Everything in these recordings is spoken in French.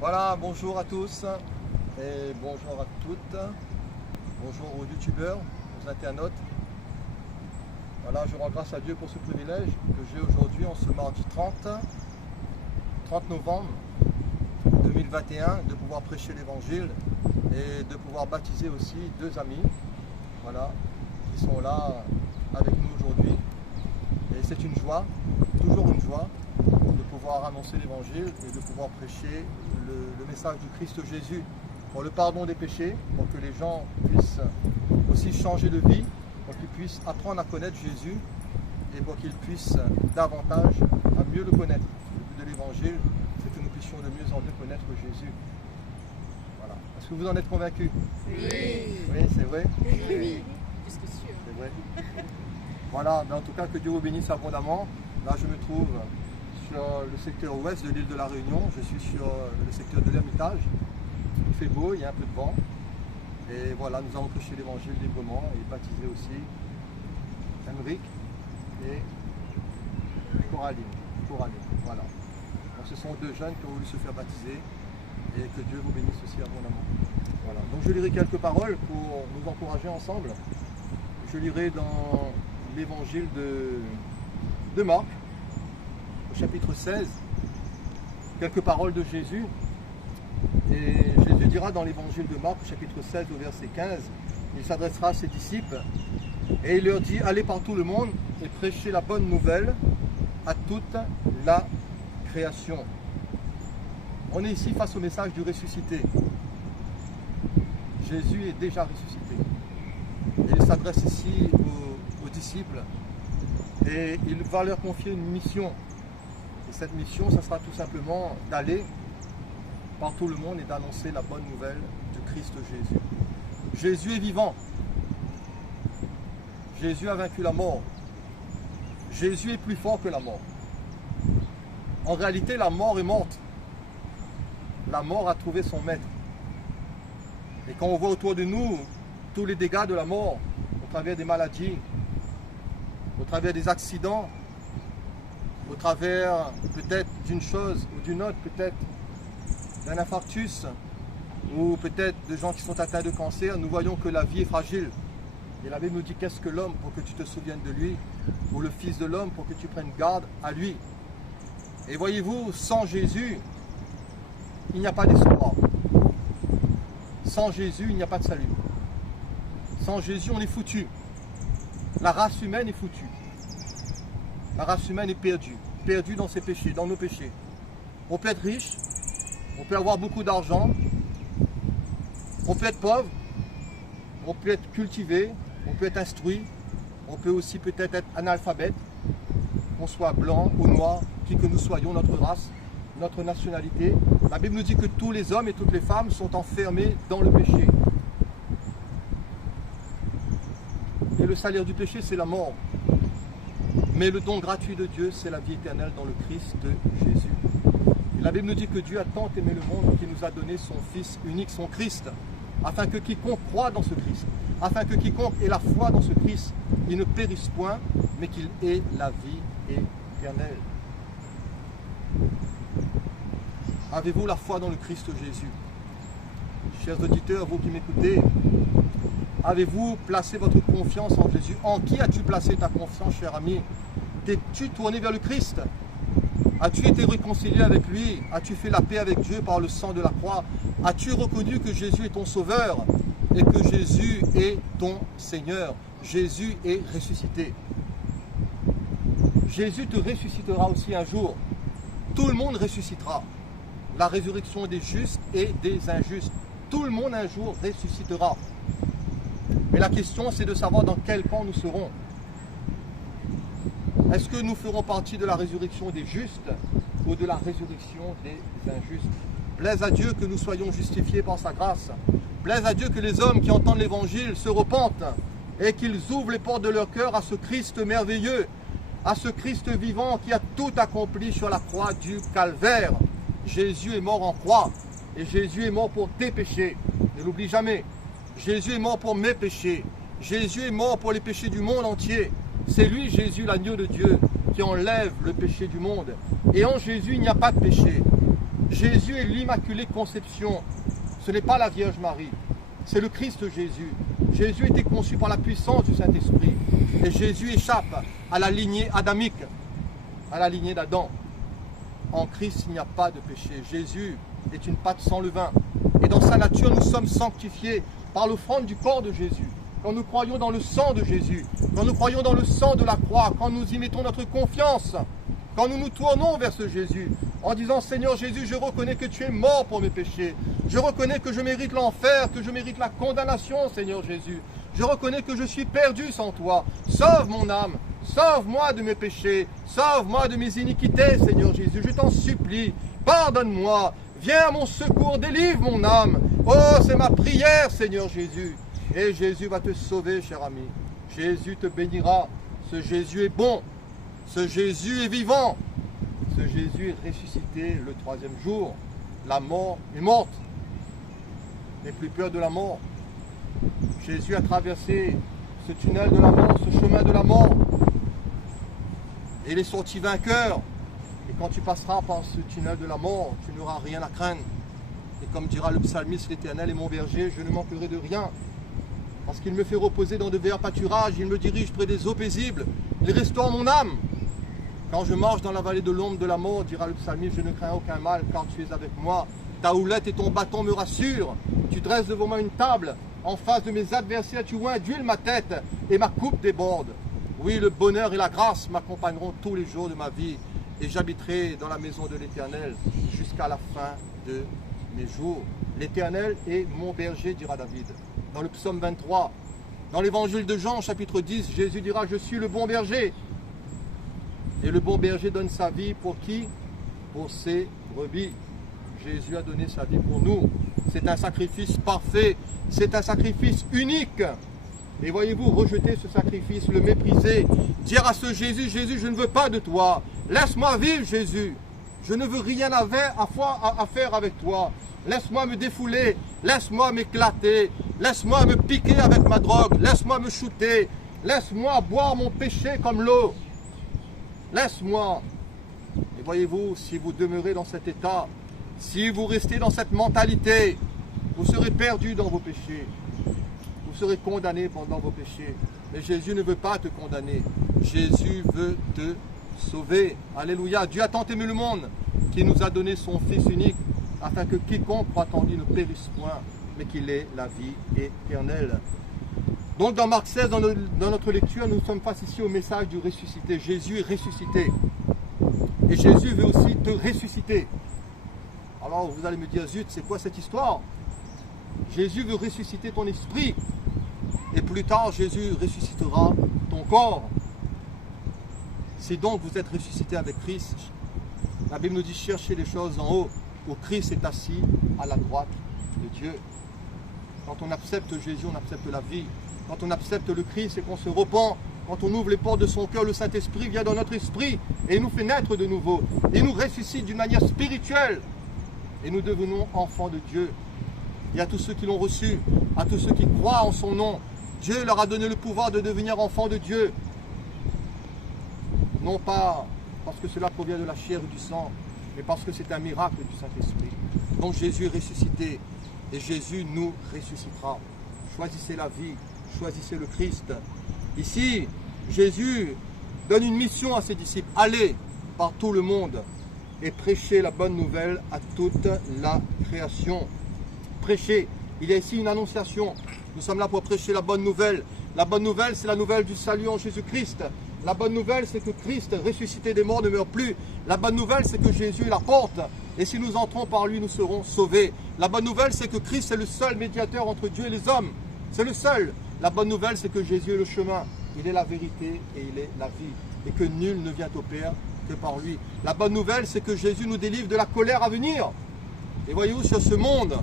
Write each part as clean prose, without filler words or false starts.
Voilà, bonjour à tous et bonjour à toutes. Bonjour aux youtubeurs, aux internautes. Voilà, je rends grâce à Dieu pour ce privilège que j'ai aujourd'hui en ce mardi 30 novembre 2021 de pouvoir prêcher l'évangile et de pouvoir baptiser aussi deux amis, voilà, qui sont là avec nous aujourd'hui. Et c'est une joie, toujours une joie, de pouvoir annoncer l'évangile et de pouvoir prêcher le message du Christ Jésus pour le pardon des péchés, pour que les gens puissent aussi changer de vie, pour qu'ils puissent apprendre à connaître Jésus et pour qu'ils puissent davantage à mieux le connaître. Le but de l'évangile, c'est que nous puissions de mieux en mieux connaître Jésus. Voilà. Est-ce que vous en êtes convaincus? Oui. Oui, c'est vrai? Oui, plus que sûr. C'est vrai. Voilà, mais en tout cas, que Dieu vous bénisse abondamment. Là, je me trouve sur le secteur ouest de l'île de la Réunion. Je suis sur le secteur de l'Hermitage. Il fait beau, il y a un peu de vent. Et voilà, nous allons prêcher l'évangile librement et baptiser aussi Henrik et Coraline. Voilà. Donc, ce sont deux jeunes qui ont voulu se faire baptiser et que Dieu vous bénisse aussi abondamment. Voilà. Donc je lirai quelques paroles pour nous encourager ensemble. Je lirai dans l'évangile de Marc, au chapitre 16, quelques paroles de Jésus. Et Jésus dira dans l'évangile de Marc, au chapitre 16, au verset 15, il s'adressera à ses disciples et il leur dit: allez par tout le monde et prêchez la bonne nouvelle à toute la création. On est ici face au message du ressuscité. Jésus est déjà ressuscité. Et il s'adresse ici aux disciples et il va leur confier une mission. Et cette mission, ça sera tout simplement d'aller par tout le monde et d'annoncer la bonne nouvelle de Christ Jésus. Jésus est vivant. Jésus a vaincu la mort. Jésus est plus fort que la mort. En réalité, la mort est morte. La mort a trouvé son maître. Et quand on voit autour de nous tous les dégâts de la mort, au travers des maladies, au travers des accidents, au travers peut-être d'une chose ou d'une autre, peut-être d'un infarctus, ou peut-être de gens qui sont atteints de cancer, nous voyons que la vie est fragile. Et la Bible nous dit: qu'est-ce que l'homme pour que tu te souviennes de lui, ou le Fils de l'homme pour que tu prennes garde à lui. Et voyez-vous, sans Jésus, il n'y a pas d'espoir. Sans Jésus, il n'y a pas de salut. Sans Jésus, on est foutu. La race humaine est foutue. La race humaine est perdue. Perdue dans ses péchés, dans nos péchés. On peut être riche, on peut avoir beaucoup d'argent, on peut être pauvre, on peut être cultivé, on peut être instruit, on peut aussi peut-être être analphabète, qu'on soit blanc ou noir, qui que nous soyons, notre race, notre nationalité. La Bible nous dit que tous les hommes et toutes les femmes sont enfermés dans le péché. Et le salaire du péché, c'est la mort. Mais le don gratuit de Dieu, c'est la vie éternelle dans le Christ de Jésus. Et la Bible nous dit que Dieu a tant aimé le monde qu'il nous a donné son Fils unique, son Christ, afin que quiconque croit dans ce Christ, afin que quiconque ait la foi dans ce Christ, il ne périsse point, mais qu'il ait la vie éternelle. Avez-vous la foi dans le Christ Jésus? Chers auditeurs, vous qui m'écoutez, avez-vous placé votre confiance en Jésus? En qui as-tu placé ta confiance, cher ami? T'es-tu tourné vers le Christ? As-tu été réconcilié avec lui? As-tu fait la paix avec Dieu par le sang de la croix? As-tu reconnu que Jésus est ton sauveur et que Jésus est ton Seigneur? Jésus est ressuscité. Jésus te ressuscitera aussi un jour. Tout le monde ressuscitera. La résurrection des justes et des injustes. Tout le monde un jour ressuscitera. Mais la question, c'est de savoir dans quel camp nous serons. Est-ce que nous ferons partie de la résurrection des justes ou de la résurrection des injustes? Plaise à Dieu que nous soyons justifiés par sa grâce. Plaise à Dieu que les hommes qui entendent l'évangile se repentent et qu'ils ouvrent les portes de leur cœur à ce Christ merveilleux, à ce Christ vivant qui a tout accompli sur la croix du calvaire. Jésus est mort en croix et Jésus est mort pour tes péchés. Ne l'oublie jamais. Jésus est mort pour mes péchés. Jésus est mort pour les péchés du monde entier. C'est lui, Jésus, l'agneau de Dieu, qui enlève le péché du monde. Et en Jésus, il n'y a pas de péché. Jésus est l'Immaculée Conception. Ce n'est pas la Vierge Marie, c'est le Christ Jésus. Jésus était conçu par la puissance du Saint-Esprit. Et Jésus échappe à la lignée adamique, à la lignée d'Adam. En Christ, il n'y a pas de péché. Jésus est une pâte sans levain. Et dans sa nature, nous sommes sanctifiés par l'offrande du corps de Jésus. Quand nous croyons dans le sang de Jésus, quand nous croyons dans le sang de la croix, quand nous y mettons notre confiance, quand nous nous tournons vers ce Jésus, en disant « Seigneur Jésus, je reconnais que tu es mort pour mes péchés. Je reconnais que je mérite l'enfer, que je mérite la condamnation, Seigneur Jésus. Je reconnais que je suis perdu sans toi. Sauve mon âme, sauve-moi de mes péchés, sauve-moi de mes iniquités, Seigneur Jésus. Je t'en supplie, pardonne-moi, viens à mon secours, délivre mon âme. Oh, c'est ma prière, Seigneur Jésus. » Et Jésus va te sauver, cher ami. Jésus te bénira. Ce Jésus est bon. Ce Jésus est vivant. Ce Jésus est ressuscité le troisième jour. La mort est morte. N'aie plus peur de la mort. Jésus a traversé ce tunnel de la mort, ce chemin de la mort. Et il est sorti vainqueur. Et quand tu passeras par ce tunnel de la mort, tu n'auras rien à craindre. Et comme dira le psalmiste, l'Éternel est mon berger, je ne manquerai de rien. Parce qu'il me fait reposer dans de verts pâturages, il me dirige près des eaux paisibles, il restaure mon âme. Quand je marche dans la vallée de l'ombre de la mort, dira le psalmiste, je ne crains aucun mal, car tu es avec moi. Ta houlette et ton bâton me rassurent. Tu dresses devant moi une table, en face de mes adversaires, tu oins d'huile ma tête, et ma coupe déborde. Oui, le bonheur et la grâce m'accompagneront tous les jours de ma vie, et j'habiterai dans la maison de l'Éternel jusqu'à la fin de mes jours. L'Éternel est mon berger, dira David. Dans le psaume 23, dans l'évangile de Jean, chapitre 10, Jésus dira, je suis le bon berger. Et le bon berger donne sa vie pour qui? Pour ses brebis. Jésus a donné sa vie pour nous. C'est un sacrifice parfait, c'est un sacrifice unique. Et voyez-vous, rejeter ce sacrifice, le mépriser, dire à ce Jésus, Jésus, je ne veux pas de toi. Laisse-moi vivre, Jésus. Je ne veux rien à faire avec toi. Laisse-moi me défouler, laisse-moi m'éclater, laisse-moi me piquer avec ma drogue, laisse-moi me shooter, laisse-moi boire mon péché comme l'eau. Laisse-moi. Et voyez-vous, si vous demeurez dans cet état, si vous restez dans cette mentalité, vous serez perdu dans vos péchés. Vous serez condamné pendant vos péchés. Mais Jésus ne veut pas te condamner. Jésus veut te sauver. Alléluia. Dieu a tant aimé le monde qu'il nous a donné son Fils unique, afin que quiconque croit en lui ne périsse point, mais qu'il ait la vie éternelle. Donc dans Marc 16, dans notre lecture, nous sommes face ici au message du ressuscité. Jésus est ressuscité. Et Jésus veut aussi te ressusciter. Alors vous allez me dire, zut, c'est quoi cette histoire? Jésus veut ressusciter ton esprit. Et plus tard, Jésus ressuscitera ton corps. Si donc vous êtes ressuscité avec Christ, la Bible nous dit, cherchez les choses en haut, où Christ est assis à la droite de Dieu. Quand on accepte Jésus, on accepte la vie. Quand on accepte le Christ et qu'on se repent, quand on ouvre les portes de son cœur, le Saint-Esprit vient dans notre esprit et nous fait naître de nouveau. Il nous ressuscite d'une manière spirituelle. Et nous devenons enfants de Dieu. Et à tous ceux qui l'ont reçu, à tous ceux qui croient en son nom, Dieu leur a donné le pouvoir de devenir enfants de Dieu. Non pas parce que cela provient de la chair ou du sang, mais parce que c'est un miracle du Saint-Esprit. Donc Jésus est ressuscité et Jésus nous ressuscitera. Choisissez la vie, choisissez le Christ. Ici, Jésus donne une mission à ses disciples. Allez par tout le monde et prêchez la bonne nouvelle à toute la création. Prêchez. Il y a ici une annonciation. Nous sommes là pour prêcher la bonne nouvelle. La bonne nouvelle, c'est la nouvelle du salut en Jésus-Christ. La bonne nouvelle, c'est que Christ, ressuscité des morts, ne meurt plus. La bonne nouvelle, c'est que Jésus est la porte. Et si nous entrons par lui, nous serons sauvés. La bonne nouvelle, c'est que Christ est le seul médiateur entre Dieu et les hommes. C'est le seul. La bonne nouvelle, c'est que Jésus est le chemin. Il est la vérité et il est la vie. Et que nul ne vient au Père que par lui. La bonne nouvelle, c'est que Jésus nous délivre de la colère à venir. Et voyez-vous, sur ce monde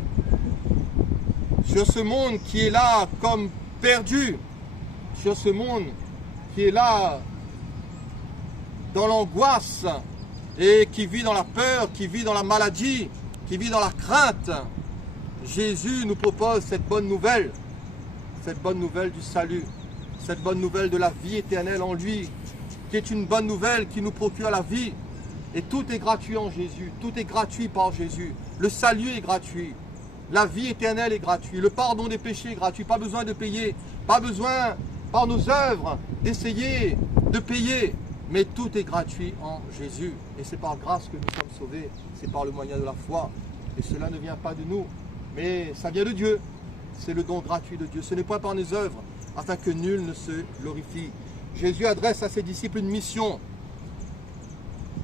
qui est là comme perdu, sur ce monde qui est là dans l'angoisse et qui vit dans la peur, qui vit dans la maladie, qui vit dans la crainte, Jésus nous propose cette bonne nouvelle du salut, cette bonne nouvelle de la vie éternelle en lui, qui est une bonne nouvelle qui nous procure la vie, Et tout est gratuit en Jésus. Tout est gratuit par Jésus. Le salut est gratuit. La vie éternelle est gratuite. Le pardon des péchés est gratuit. Pas besoin de payer. Pas besoin, par nos œuvres, d'essayer de payer. Mais tout est gratuit en Jésus. Et c'est par grâce que nous sommes sauvés. C'est par le moyen de la foi. Et cela ne vient pas de nous. Mais ça vient de Dieu. C'est le don gratuit de Dieu. Ce n'est pas par nos œuvres, afin que nul ne se glorifie. Jésus adresse à ses disciples une mission.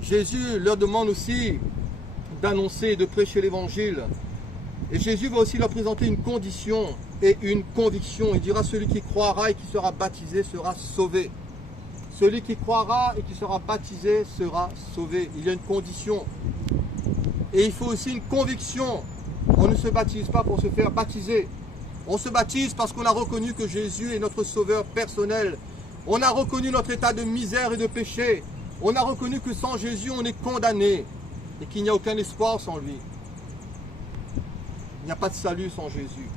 Jésus leur demande aussi d'annoncer et de prêcher l'évangile. Et Jésus va aussi leur présenter une condition et une conviction. Il dira: celui qui croira et qui sera baptisé sera sauvé. Celui qui croira et qui sera baptisé sera sauvé. Il y a une condition. Et il faut aussi une conviction. On ne se baptise pas pour se faire baptiser. On se baptise parce qu'on a reconnu que Jésus est notre sauveur personnel. On a reconnu notre état de misère et de péché. On a reconnu que sans Jésus, on est condamné et qu'il n'y a aucun espoir sans lui. Il n'y a pas de salut sans Jésus.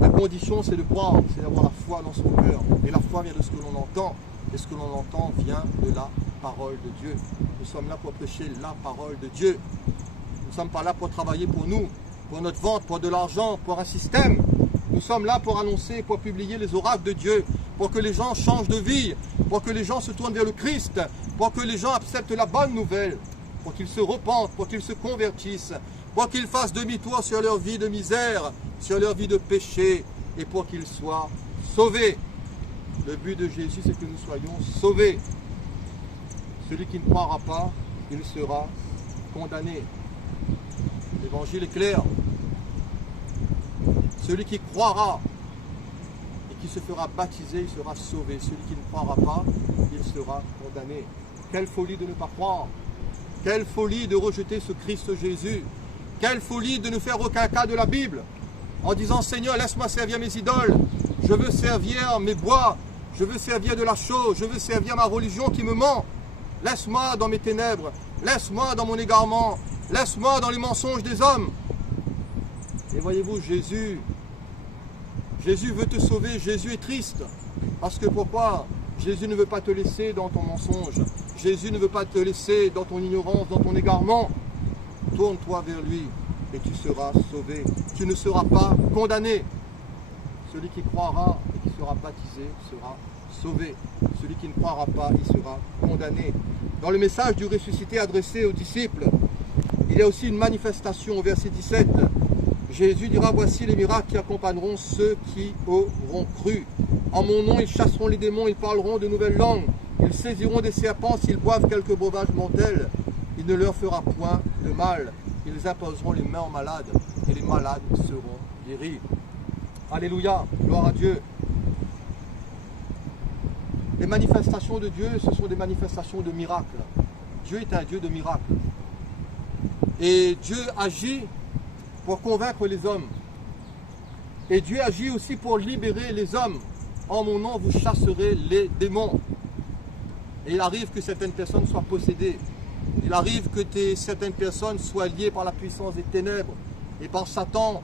La condition, c'est de croire, c'est d'avoir la foi dans son cœur. Et la foi vient de ce que l'on entend. Et ce que l'on entend vient de la parole de Dieu. Nous sommes là pour prêcher la parole de Dieu. Nous ne sommes pas là pour travailler pour nous, pour notre ventre, pour de l'argent, pour un système. Nous sommes là pour annoncer, pour publier les oracles de Dieu, pour que les gens changent de vie, pour que les gens se tournent vers le Christ, pour que les gens acceptent la bonne nouvelle, pour qu'ils se repentent, pour qu'ils se convertissent, pour qu'ils fassent demi-tour sur leur vie de misère, sur leur vie de péché, et pour qu'ils soient sauvés. Le but de Jésus, c'est que nous soyons sauvés. Celui qui ne croira pas, il sera condamné. L'évangile est clair. Celui qui croira et qui se fera baptiser, il sera sauvé. Celui qui ne croira pas, il sera condamné. Quelle folie de ne pas croire. Quelle folie de rejeter ce Christ Jésus. Quelle folie de ne faire aucun cas de la Bible. En disant: Seigneur, laisse-moi servir mes idoles. Je veux servir mes bois. Je veux servir de la chose. Je veux servir ma religion qui me ment. Laisse-moi dans mes ténèbres. Laisse-moi dans mon égarement. Laisse-moi dans les mensonges des hommes. Et voyez-vous, Jésus veut te sauver. Jésus est triste. Parce que pourquoi? Jésus ne veut pas te laisser dans ton mensonge. Jésus ne veut pas te laisser dans ton ignorance, dans ton égarement. Tourne-toi vers lui et tu seras sauvé. Tu ne seras pas condamné. Celui qui croira et qui sera baptisé sera sauvé. Celui qui ne croira pas, il sera condamné. Dans le message du ressuscité adressé aux disciples, il y a aussi une manifestation au verset 17. Jésus dira: voici les miracles qui accompagneront ceux qui auront cru. En mon nom, ils chasseront les démons, ils parleront de nouvelles langues, ils saisiront des serpents s'ils boivent quelques breuvages mortels. Il ne leur fera point de mal. Ils imposeront les mains aux malades et les malades seront guéris. Alléluia, gloire à Dieu. Les manifestations de Dieu, ce sont des manifestations de miracles. Dieu est un Dieu de miracles. Et Dieu agit pour convaincre les hommes. Et Dieu agit aussi pour libérer les hommes. En mon nom, vous chasserez les démons. Et il arrive que certaines personnes soient possédées. Il arrive que certaines personnes soient liées par la puissance des ténèbres et par Satan,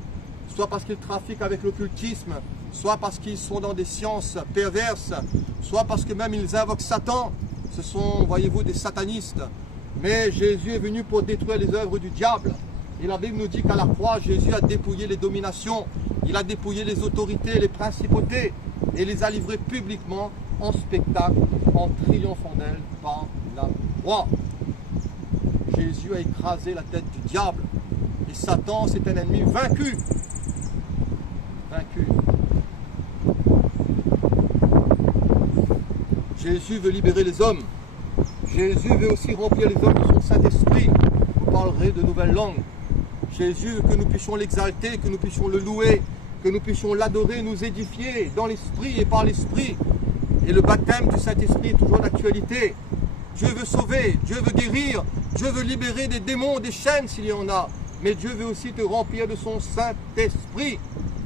soit parce qu'ils trafiquent avec l'occultisme, soit parce qu'ils sont dans des sciences perverses, soit parce que même ils invoquent Satan. Ce sont, voyez-vous, des satanistes. Mais Jésus est venu pour détruire les œuvres du diable. Et la Bible nous dit qu'à la croix, Jésus a dépouillé les dominations, il a dépouillé les autorités, les principautés, et les a livrées publiquement en spectacle, en triomphant d'elles par la croix. Jésus a écrasé la tête du diable. Et Satan, c'est un ennemi vaincu. Vaincu. Jésus veut libérer les hommes. Jésus veut aussi remplir les hommes de son Saint-Esprit. Vous parlerez de nouvelles langues. Jésus veut que nous puissions l'exalter, que nous puissions le louer, que nous puissions l'adorer, nous édifier dans l'Esprit et par l'Esprit. Et le baptême du Saint-Esprit est toujours d'actualité. Dieu veut sauver, Dieu veut guérir, Dieu veut libérer des démons, des chaînes s'il y en a. Mais Dieu veut aussi te remplir de son Saint-Esprit.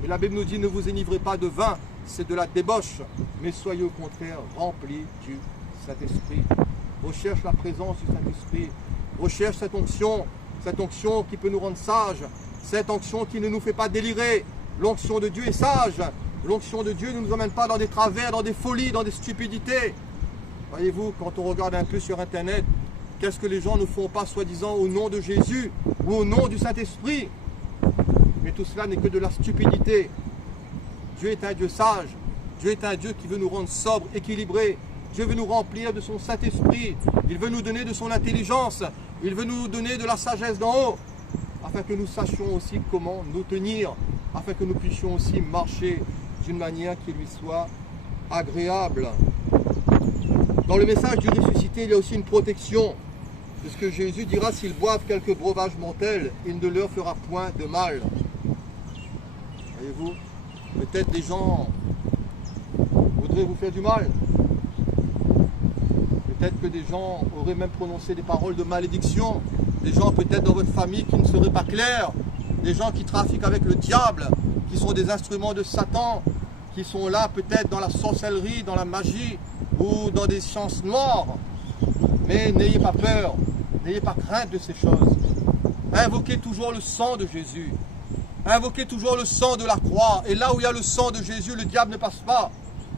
Et la Bible nous dit: ne vous enivrez pas de vin, c'est de la débauche, mais soyez au contraire remplis du Saint-Esprit. Recherche la présence du Saint-Esprit. Recherche cette onction qui peut nous rendre sages, cette onction qui ne nous fait pas délirer. L'onction de Dieu est sage. L'onction de Dieu ne nous emmène pas dans des travers, dans des folies, dans des stupidités. Voyez-vous, quand on regarde un peu sur Internet, Qu'est-ce que les gens ne font pas, soi-disant, au nom de Jésus ou au nom du Saint-Esprit? Mais tout cela n'est que de la stupidité. Dieu est un Dieu sage. Dieu est un Dieu qui veut nous rendre sobres, équilibrés. Dieu veut nous remplir de son Saint-Esprit. Il veut nous donner de son intelligence. Il veut nous donner de la sagesse d'en haut, afin que nous sachions aussi comment nous tenir, afin que nous puissions aussi marcher d'une manière qui lui soit agréable. Dans le message du ressuscité, il y a aussi une protection, puisque Jésus dira, s'ils boivent quelques breuvages mortels, il ne leur fera point de mal. Voyez-vous, peut-être les gens voudraient vous faire du mal. Peut-être que des gens auraient même prononcé des paroles de malédiction. Des gens peut-être dans votre famille qui ne seraient pas clairs. Des gens qui trafiquent avec le diable, qui sont des instruments de Satan, qui sont là peut-être dans la sorcellerie, dans la magie ou dans des sciences noires. Mais n'ayez pas peur, n'ayez pas crainte de ces choses. Invoquez toujours le sang de Jésus. Invoquez toujours le sang de la croix. Et là où il y a le sang de Jésus, le diable ne passe pas.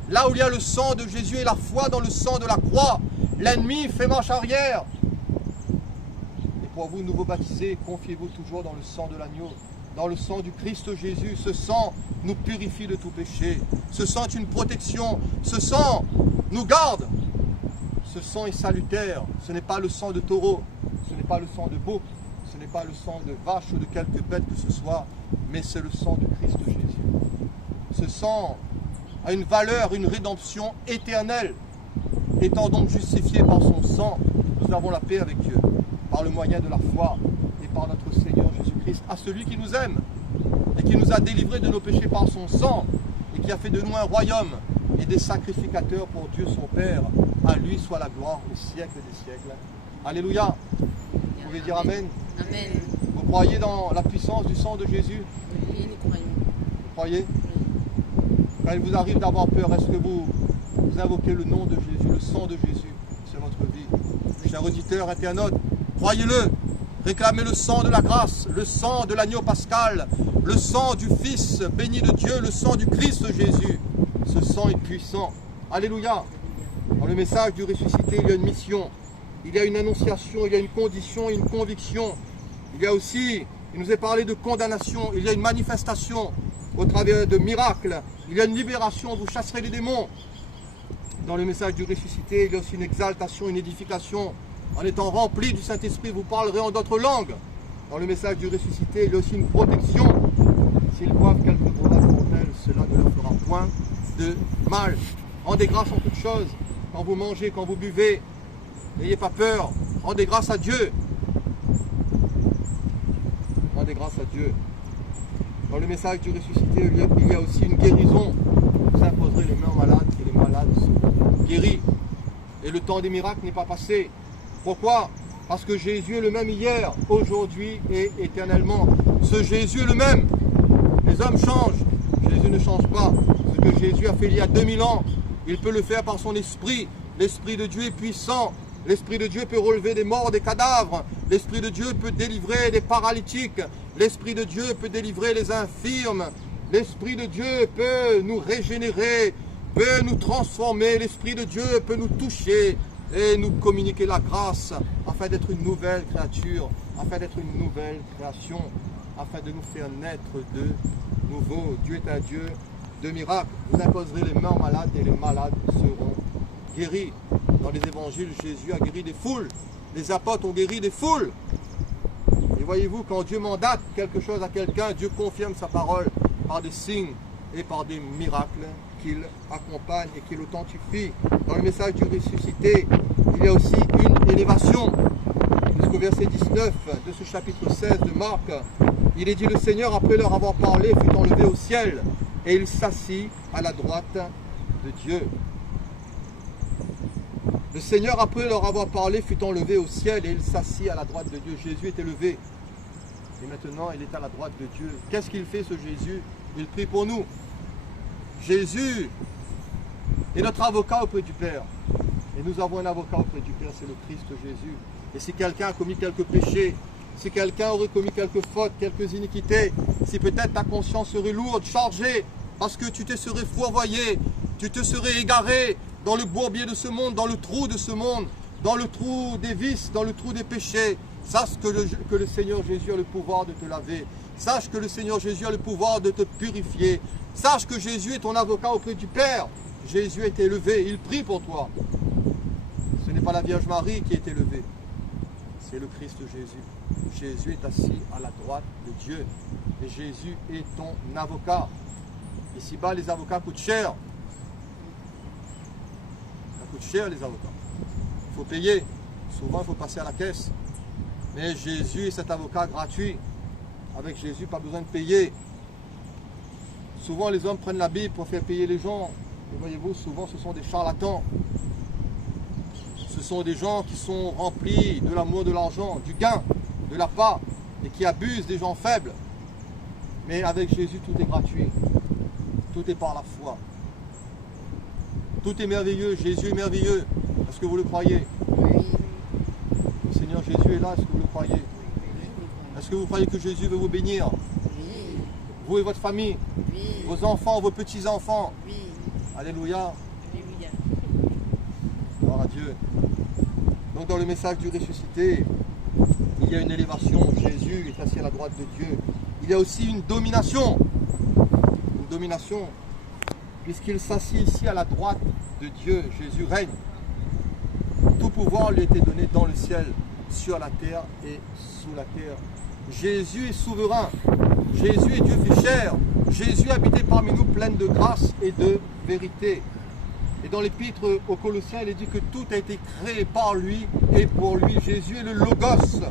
Là où il y a le sang de Jésus et la foi dans le sang de la croix, l'ennemi fait marche arrière. Et pour vous, nouveau baptisés, confiez-vous toujours dans le sang de l'agneau, dans le sang du Christ Jésus. Ce sang nous purifie de tout péché. Ce sang est une protection. Ce sang nous garde. Ce sang est salutaire. Ce n'est pas le sang de taureau. Ce n'est pas le sang de bouc. Ce n'est pas le sang de vache ou de quelque bête que ce soit. Mais c'est le sang du Christ Jésus. Ce sang a une valeur, une rédemption éternelle. Étant donc justifiés par son sang, nous avons la paix avec Dieu, par le moyen de la foi et par notre Seigneur Jésus-Christ, à celui qui nous aime et qui nous a délivrés de nos péchés par son sang et qui a fait de nous un royaume et des sacrificateurs pour Dieu son Père. À lui soit la gloire au siècle des siècles. Alléluia. Vous pouvez dire Amen. Amen. Vous croyez dans la puissance du sang de Jésus? Oui, nous croyons. Vous croyez? Quand il vous arrive d'avoir peur, est-ce que vous invoquez le nom de Jésus, le sang de Jésus sur votre vie? Chers auditeurs, internautes, croyez-le, réclamez le sang de la grâce, le sang de l'agneau pascal, le sang du Fils béni de Dieu, le sang du Christ Jésus. Ce sang est puissant. Alléluia. Dans le message du ressuscité, il y a une mission, il y a une annonciation, il y a une condition, une conviction. Il y a aussi, il nous est parlé de condamnation, il y a une manifestation au travers de miracles. Il y a une libération, vous chasserez les démons. Dans le message du ressuscité, il y a aussi une exaltation, une édification. En étant rempli du Saint-Esprit, vous parlerez en d'autres langues. Dans le message du ressuscité, il y a aussi une protection. S'ils boivent quelques breuvages mortels, cela ne leur fera point de mal. Rendez grâce en toutes choses. Quand vous mangez, quand vous buvez, n'ayez pas peur. Rendez grâce à Dieu. Rendez grâce à Dieu. Dans le message du ressuscité, il y a aussi une guérison. Vous imposerez les mains aux malades et les malades seront guéris. Et le temps des miracles n'est pas passé. Pourquoi? Parce que Jésus est le même hier, aujourd'hui et éternellement. Ce Jésus est le même. Les hommes changent. Jésus ne change pas. Ce que Jésus a fait il y a 2000 ans, il peut le faire par son esprit. L'Esprit de Dieu est puissant. L'Esprit de Dieu peut relever des morts, des cadavres. L'Esprit de Dieu peut délivrer des paralytiques. L'Esprit de Dieu peut délivrer les infirmes. L'Esprit de Dieu peut nous régénérer, peut nous transformer. L'Esprit de Dieu peut nous toucher et nous communiquer la grâce afin d'être une nouvelle créature, afin d'être une nouvelle création, afin de nous faire naître de nouveau. Dieu est un Dieu de miracles. Vous imposerez les mains aux malades et les malades seront guéris. Dans les évangiles, Jésus a guéri des foules. Les apôtres ont guéri des foules. Et voyez-vous, quand Dieu mandate quelque chose à quelqu'un, Dieu confirme sa parole par des signes et par des miracles qu'il accompagne et qu'il authentifie. Dans le message du ressuscité, il y a aussi une élévation. Jusqu'au verset 19 de ce chapitre 16 de Marc, il est dit: le Seigneur, après leur avoir parlé, fut enlevé au ciel et il s'assit à la droite de Dieu. Le Seigneur, après leur avoir parlé, fut enlevé au ciel et il s'assit à la droite de Dieu. Jésus est élevé. Et maintenant, il est à la droite de Dieu. Qu'est-ce qu'il fait, ce Jésus? Il prie pour nous. Jésus est notre avocat auprès du Père. Et nous avons un avocat auprès du Père, c'est le Christ Jésus. Et si quelqu'un a commis quelques péchés, si quelqu'un aurait commis quelques fautes, quelques iniquités, si peut-être ta conscience serait lourde, chargée, parce que tu te serais fourvoyé, tu te serais égaré dans le bourbier de ce monde, dans le trou de ce monde, dans le trou des vices, dans le trou des péchés, sache que le Seigneur Jésus a le pouvoir de te laver. Sache que le Seigneur Jésus a le pouvoir de te purifier. Sache que Jésus est ton avocat auprès du Père. Jésus est élevé, il prie pour toi. Ce n'est pas la Vierge Marie qui est élevée, c'est le Christ Jésus. Jésus est assis à la droite de Dieu. Et Jésus est ton avocat. Ici-bas, les avocats coûtent cher. Ça coûte cher, les avocats. Il faut payer. Souvent, il faut passer à la caisse. Mais Jésus est cet avocat gratuit. Avec Jésus, pas besoin de payer. Souvent, les hommes prennent la Bible pour faire payer les gens. Et voyez-vous, souvent, ce sont des charlatans. Ce sont des gens qui sont remplis de l'amour de l'argent, du gain, de l'appât, et qui abusent des gens faibles. Mais avec Jésus, tout est gratuit. Tout est par la foi. Tout est merveilleux. Jésus est merveilleux. Est-ce que vous le croyez? Le Seigneur Jésus est là. Est-ce que vous le croyez? Est-ce que vous croyez que Jésus veut vous bénir? Vous et votre famille, vos enfants, vos petits-enfants. Alléluia. Gloire à Dieu. Donc dans le message du ressuscité, il y a une élévation. Jésus est assis à la droite de Dieu. Il y a aussi une domination. Une domination. Puisqu'il s'assit ici à la droite de Dieu, Jésus règne. Tout pouvoir lui a été donné dans le ciel, sur la terre et sous la terre. Jésus est souverain. Jésus est Dieu fait chair. Jésus habitait parmi nous plein de grâce et de vérité. Et dans l'épître aux Colossiens, il est dit que tout a été créé par lui et pour lui. Jésus est le Logos.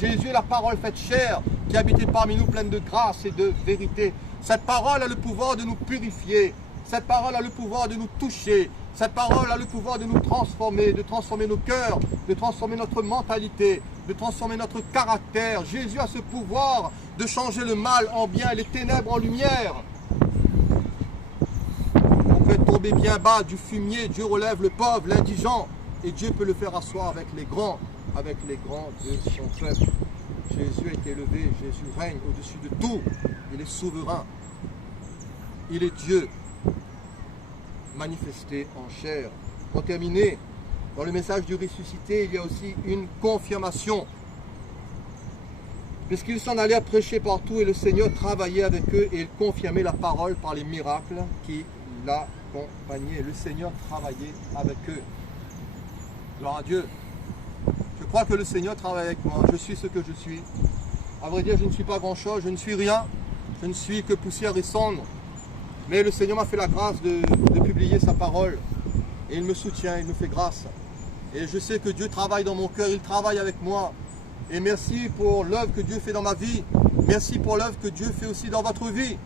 Jésus est la parole faite chair qui habitait parmi nous pleine de grâce et de vérité. Cette parole a le pouvoir de nous purifier. Cette parole a le pouvoir de nous toucher. Cette parole a le pouvoir de nous transformer, de transformer nos cœurs, de transformer notre mentalité, de transformer notre caractère. Jésus a ce pouvoir de changer le mal en bien et les ténèbres en lumière. On peut tomber bien bas du fumier, Dieu relève le pauvre, l'indigent, et Dieu peut le faire asseoir avec les grands de son peuple. Jésus est élevé, Jésus règne au-dessus de tout. Il est souverain. Il est Dieu manifesté en chair. Pour terminer, dans le message du ressuscité, il y a aussi une confirmation. Puisqu'ils s'en allaient prêcher partout et le Seigneur travaillait avec eux et il confirmait la parole par les miracles qui l'accompagnaient. Le Seigneur travaillait avec eux. Gloire à Dieu. Je crois que le Seigneur travaille avec moi. Je suis ce que je suis. À vrai dire, je ne suis pas grand-chose, je ne suis rien. Je ne suis que poussière et cendre. Mais le Seigneur m'a fait la grâce de publier sa parole. Et il me soutient, il me fait grâce. Et je sais que Dieu travaille dans mon cœur, il travaille avec moi. Et merci pour l'œuvre que Dieu fait dans ma vie. Merci pour l'œuvre que Dieu fait aussi dans votre vie.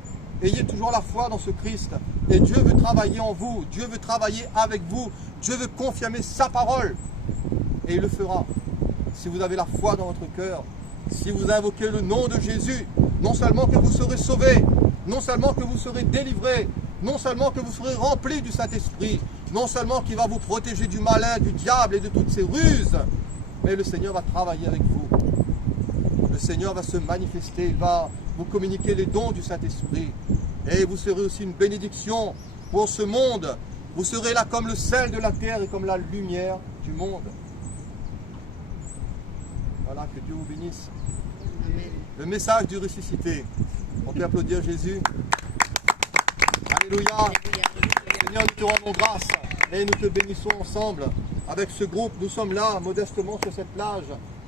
Ayez toujours la foi dans ce Christ. Et Dieu veut travailler en vous. Dieu veut travailler avec vous. Dieu veut confirmer sa parole. Et il le fera. Si vous avez la foi dans votre cœur, si vous invoquez le nom de Jésus, non seulement que vous serez sauvés, non seulement que vous serez délivrés, non seulement que vous serez remplis du Saint-Esprit, non seulement qu'il va vous protéger du malin, du diable et de toutes ses ruses, mais le Seigneur va travailler avec vous. Le Seigneur va se manifester, il va vous communiquer les dons du Saint-Esprit. Et vous serez aussi une bénédiction pour ce monde. Vous serez là comme le sel de la terre et comme la lumière du monde. Voilà, que Dieu vous bénisse. Le message du ressuscité. On peut applaudir Jésus. Alléluia. Seigneur, nous te rendons grâce et nous te bénissons ensemble. Avec ce groupe, nous sommes là, modestement sur cette plage.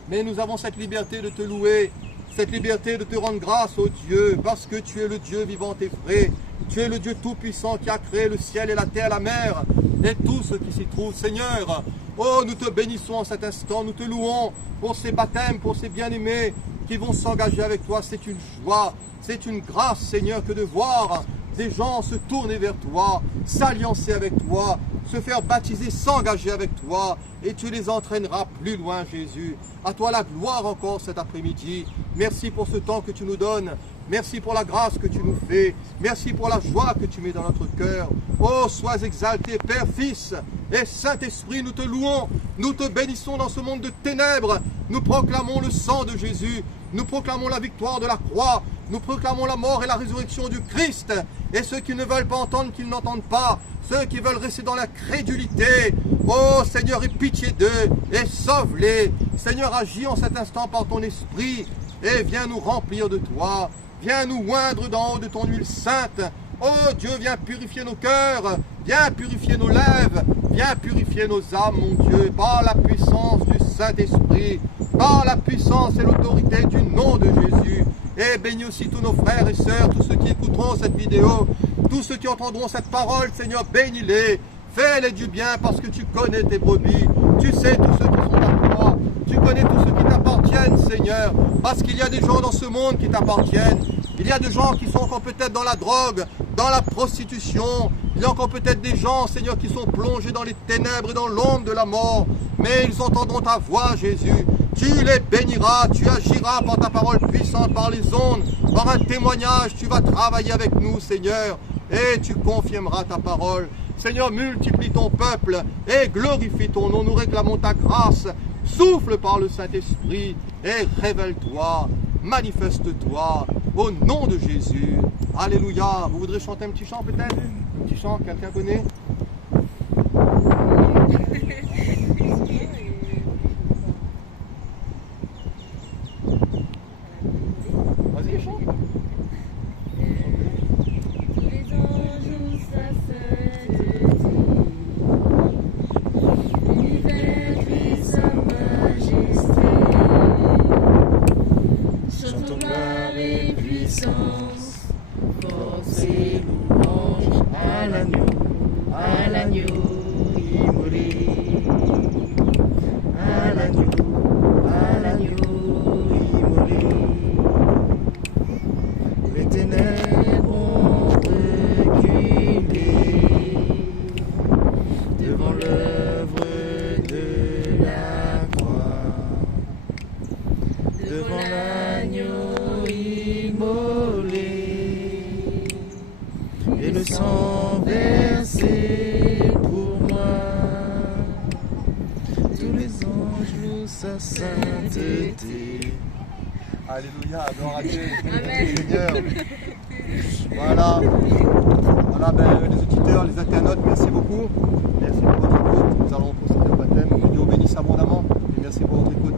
Mais nous avons cette liberté de te louer, cette liberté de te rendre grâce, ô Dieu, parce que tu es le Dieu vivant et vrai. Tu es le Dieu tout-puissant qui a créé le ciel et la terre, la mer, et tout ce qui s'y trouve. Seigneur, oh, nous te bénissons en cet instant, nous te louons pour ces baptêmes, pour ces bien-aimés qui vont s'engager avec toi. C'est une joie, c'est une grâce, Seigneur, que de voir des gens se tourner vers toi, s'alliancer avec toi, se faire baptiser, s'engager avec toi, et tu les entraîneras plus loin, Jésus. À toi la gloire encore cet après-midi. Merci pour ce temps que tu nous donnes. Merci pour la grâce que tu nous fais. Merci pour la joie que tu mets dans notre cœur. Oh, sois exalté, Père, Fils et Saint-Esprit, nous te louons. Nous te bénissons dans ce monde de ténèbres. Nous proclamons le sang de Jésus. Nous proclamons la victoire de la croix. Nous proclamons la mort et la résurrection du Christ. Et ceux qui ne veulent pas entendre, qu'ils n'entendent pas. Ceux qui veulent rester dans la crédulité. Oh Seigneur, aie pitié d'eux et sauve-les. Seigneur, agis en cet instant par ton esprit et viens nous remplir de toi. Viens nous oindre d'en haut de ton huile sainte. Oh Dieu, viens purifier nos cœurs. Viens purifier nos lèvres. Viens purifier nos âmes, mon Dieu, par la puissance du Saint-Esprit, par la puissance et l'autorité du nom de Jésus. Et bénis aussi tous nos frères et sœurs, tous ceux qui écouteront cette vidéo, tous ceux qui entendront cette parole, Seigneur, bénis-les. Fais-les du bien parce que tu connais tes brebis. Tu sais tous ceux qui sont à toi. Tu connais tous ceux qui t'appartiennent, Seigneur. Parce qu'il y a des gens dans ce monde qui t'appartiennent. Il y a des gens qui sont encore peut-être dans la drogue, dans la prostitution. Il y a encore peut-être des gens, Seigneur, qui sont plongés dans les ténèbres et dans l'ombre de la mort. Mais ils entendront ta voix, Jésus. Tu les béniras, tu agiras par ta parole puissante, par les ondes, par un témoignage. Tu vas travailler avec nous, Seigneur, et tu confirmeras ta parole. Seigneur, multiplie ton peuple et glorifie ton nom. Nous réclamons ta grâce. Souffle par le Saint-Esprit et révèle-toi, manifeste-toi au nom de Jésus. Alléluia. Vous voudrez chanter un petit chant peut-être? Un petit chant, quelqu'un connaît? Vas-y, chante. Les anges sa sainteté, l'univers crie sa majesté, chantons gloire et puissance, force et louange à l'agneau immolé, à l'agneau immolé. Les ténèbres ont reculé devant l'œuvre de la croix, devant l'agneau immolé, et le sang versé pour moi. Tous les anges louent sa sainteté. Alléluia, gloire à Dieu. Amen. Seigneur. Voilà. Voilà, les auditeurs, les internautes, merci beaucoup. Merci pour votre écoute. Nous allons procéder au baptême. Que Dieu vous bénisse abondamment. Et merci pour votre écoute.